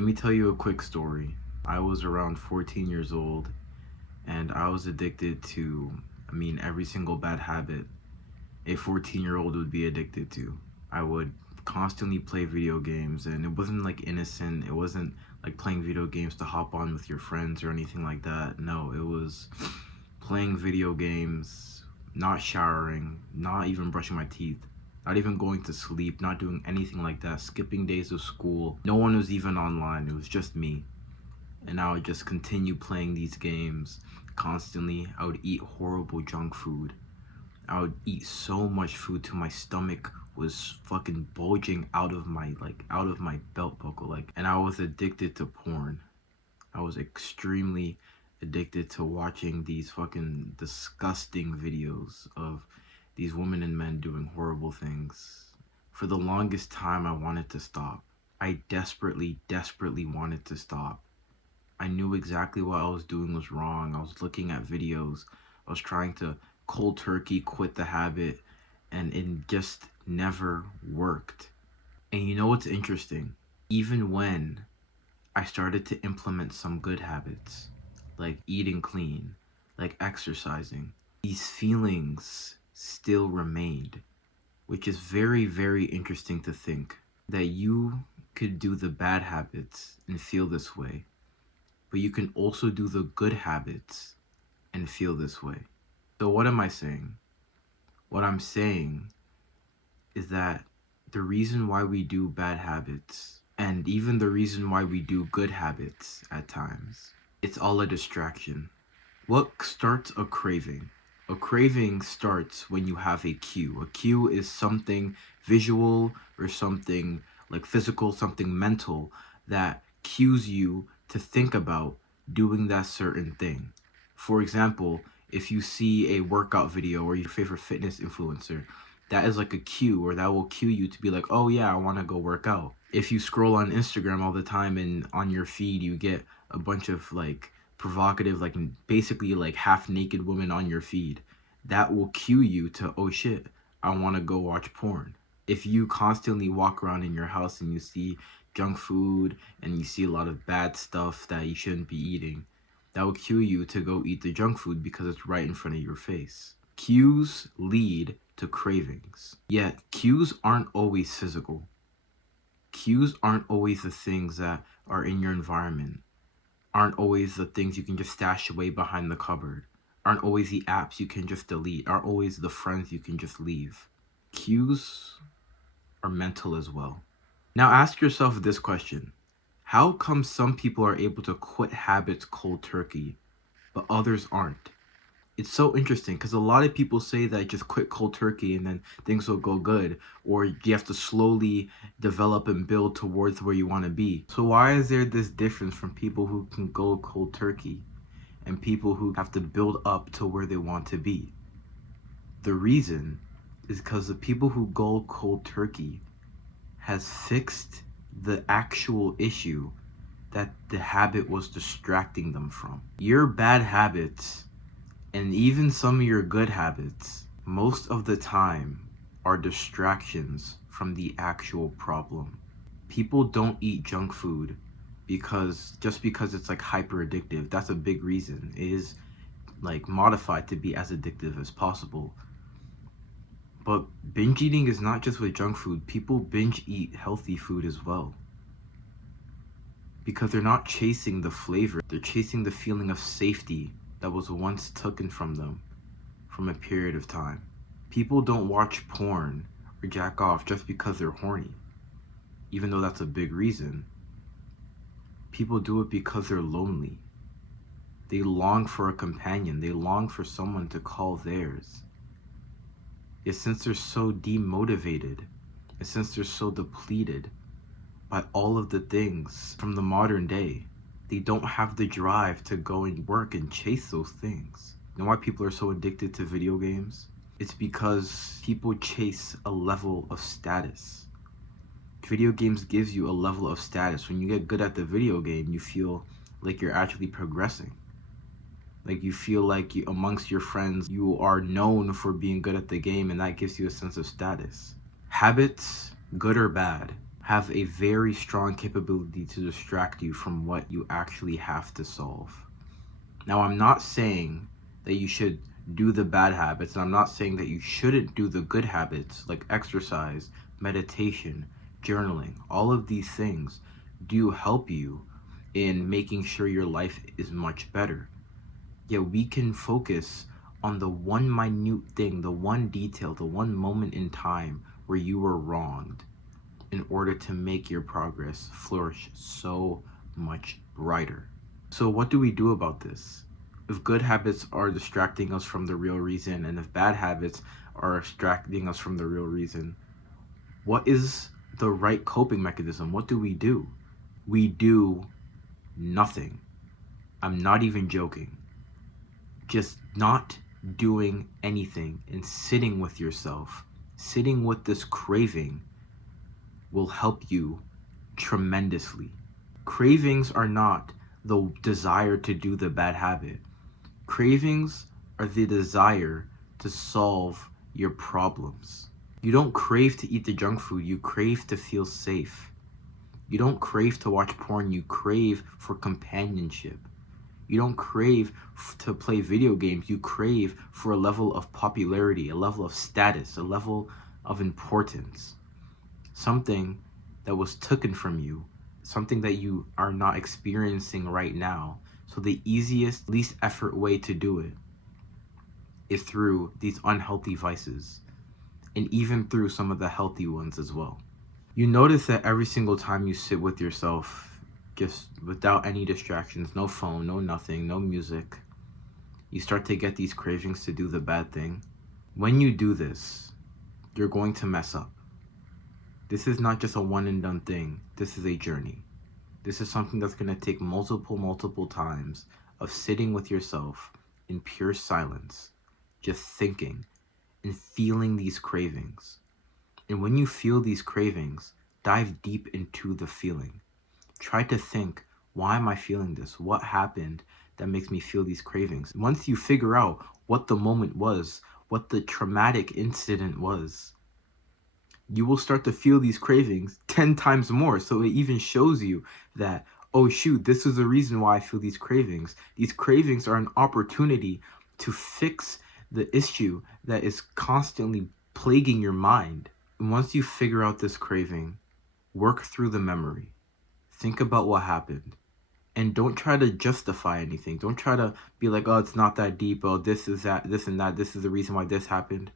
Let me tell you a quick story. I was around 14 years old and I was addicted to, every single bad habit a 14-year-old would be addicted to. I would constantly play video games, and it wasn't like innocent. It wasn't like playing video games to hop on with your friends or anything like that. No, it was playing video games, not showering, not even brushing my teeth, not even going to sleep, not doing anything like that, skipping days of school. No one was even online. It was just me. And I would just continue playing these games constantly. I would eat horrible junk food. I would eat so much food till my stomach was fucking bulging out of my belt buckle, and I was addicted to porn. I was extremely addicted to watching these fucking disgusting videos of these women and men doing horrible things. For the longest time I wanted to stop. I desperately wanted to stop. I knew exactly what I was doing was wrong. I was looking at videos. I was trying to cold turkey quit the habit, and it just never worked. And you know what's interesting? Even when I started to implement some good habits, like eating clean, like exercising, these feelings still remained, which is very interesting to think that you could do the bad habits and feel this way, but you can also do the good habits and feel this way. So what am I saying? What I'm saying is that the reason why we do bad habits, and even the reason why we do good habits at times, it's all a distraction. What starts a craving? A craving starts when you have a cue. A cue is something visual or something like physical, something mental that cues you to think about doing that certain thing. For example, if you see a workout video or your favorite fitness influencer, that is like a cue, or that will cue you to be like, oh yeah, I want to go work out. If you scroll on Instagram all the time and on your feed you get a bunch of provocative, basically half naked women on your feed, that will cue you to, oh shit, I want to go watch porn. If you constantly walk around in your house and you see junk food and you see a lot of bad stuff that you shouldn't be eating, that will cue you to go eat the junk food because it's right in front of your face. Cues lead to cravings. Yet, cues aren't always physical. Cues aren't always the things that are in your environment, aren't always the things you can just stash away behind the cupboard, aren't always the apps you can just delete, aren't always the friends you can just leave. Cues are mental as well. Now ask yourself this question. How come some people are able to quit habits cold turkey, but others aren't? It's so interesting because a lot of people say that just quit cold turkey and then things will go good, or you have to slowly develop and build towards where you want to be. So why is there this difference from people who can go cold turkey and people who have to build up to where they want to be? The reason is because the people who go cold turkey has fixed the actual issue that the habit was distracting them from. Your bad habits, and even some of your good habits, most of the time are distractions from the actual problem. People don't eat junk food because it's hyper addictive. That's a big reason. It is modified to be as addictive as possible. But binge eating is not just with junk food. People binge eat healthy food as well, because they're not chasing the flavor. They're chasing the feeling of safety that was once taken from them from a period of time. People don't watch porn or jack off just because they're horny, even though that's a big reason. People do it because they're lonely. They long for a companion. They long for someone to call theirs. Yet since they're so demotivated, and since they're so depleted by all of the things from the modern day, they don't have the drive to go and work and chase those things. You know why people are so addicted to video games? It's because people chase a level of status. Video games gives you a level of status. When you get good at the video game, you feel like you're actually progressing. Like you feel like amongst your friends, you are known for being good at the game, and that gives you a sense of status. Habits, good or bad, have a very strong capability to distract you from what you actually have to solve. Now, I'm not saying that you should do the bad habits, and I'm not saying that you shouldn't do the good habits like exercise, meditation, journaling. All of these things do help you in making sure your life is much better. Yet we can focus on the one minute thing, the one detail, the one moment in time where you were wronged in order to make your progress flourish so much brighter. So, what do we do about this? If good habits are distracting us from the real reason, and if bad habits are distracting us from the real reason, what is the right coping mechanism? What do? We do nothing. I'm not even joking. Just not doing anything and sitting with yourself, sitting with this craving will help you tremendously. Cravings are not the desire to do the bad habit. Cravings are the desire to solve your problems. You don't crave to eat the junk food, you crave to feel safe. You don't crave to watch porn, you crave for companionship. You don't crave to play video games, you crave for a level of popularity, a level of status, a level of importance. Something that was taken from you, something that you are not experiencing right now. So the easiest, least effort way to do it is through these unhealthy vices, and even through some of the healthy ones as well. You notice that every single time you sit with yourself, just without any distractions, no phone, no nothing, no music, you start to get these cravings to do the bad thing. When you do this, you're going to mess up. This is not just a one and done thing. This is a journey. This is something that's going to take multiple times of sitting with yourself in pure silence, just thinking and feeling these cravings. And when you feel these cravings, dive deep into the feeling. Try to think, why am I feeling this? What happened that makes me feel these cravings? Once you figure out what the moment was, what the traumatic incident was, you will start to feel these cravings 10 times more. So it even shows you that, oh shoot, this is the reason why I feel these cravings. These cravings are an opportunity to fix the issue that is constantly plaguing your mind. And once you figure out this craving, work through the memory. Think about what happened. And don't try to justify anything. Don't try to be like, oh, it's not that deep. Oh, this is that, this and that. This is the reason why this happened.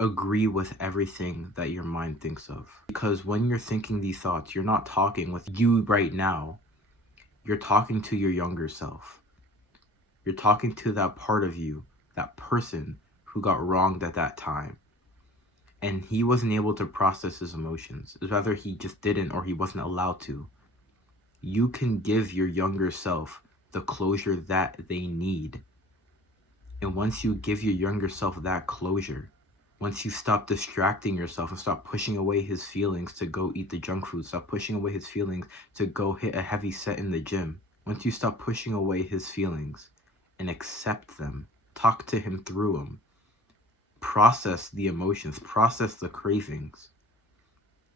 Agree with everything that your mind thinks of. Because when you're thinking these thoughts, you're not talking with you right now. You're talking to your younger self. You're talking to that part of you, that person who got wronged at that time. And he wasn't able to process his emotions. Whether he just didn't or he wasn't allowed to. You can give your younger self the closure that they need. And once you give your younger self that closure, once you stop distracting yourself and stop pushing away his feelings to go eat the junk food, stop pushing away his feelings to go hit a heavy set in the gym. Once you stop pushing away his feelings and accept them, talk to him through them, process the emotions, process the cravings,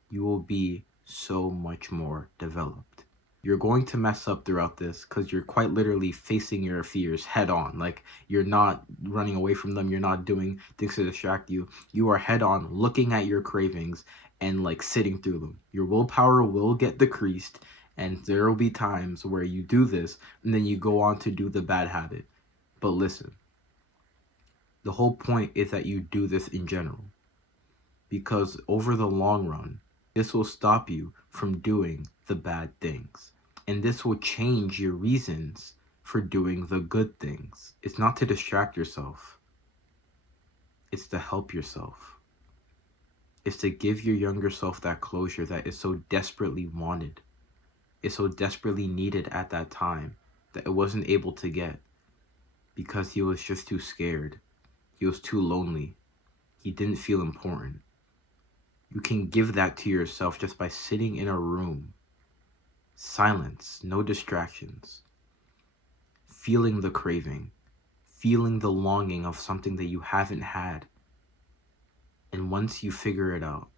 you will be so much more developed. You're going to mess up throughout this because you're quite literally facing your fears head on. Like, you're not running away from them. You're not doing things to distract you. You are head on looking at your cravings and like sitting through them. Your willpower will get decreased, and there will be times where you do this and then you go on to do the bad habit. But listen, the whole point is that you do this in general, because over the long run, this will stop you from doing the bad things. And this will change your reasons for doing the good things. It's not to distract yourself. It's to help yourself. It's to give your younger self that closure that is so desperately wanted. It's so desperately needed at that time that it wasn't able to get because he was just too scared. He was too lonely. He didn't feel important. You can give that to yourself just by sitting in a room. Silence, no distractions. Feeling the craving. Feeling the longing of something that you haven't had. And once you figure it out,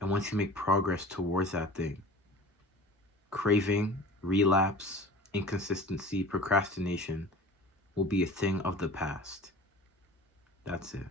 And once you make progress towards that thing, craving, relapse, inconsistency, procrastination will be a thing of the past. That's it.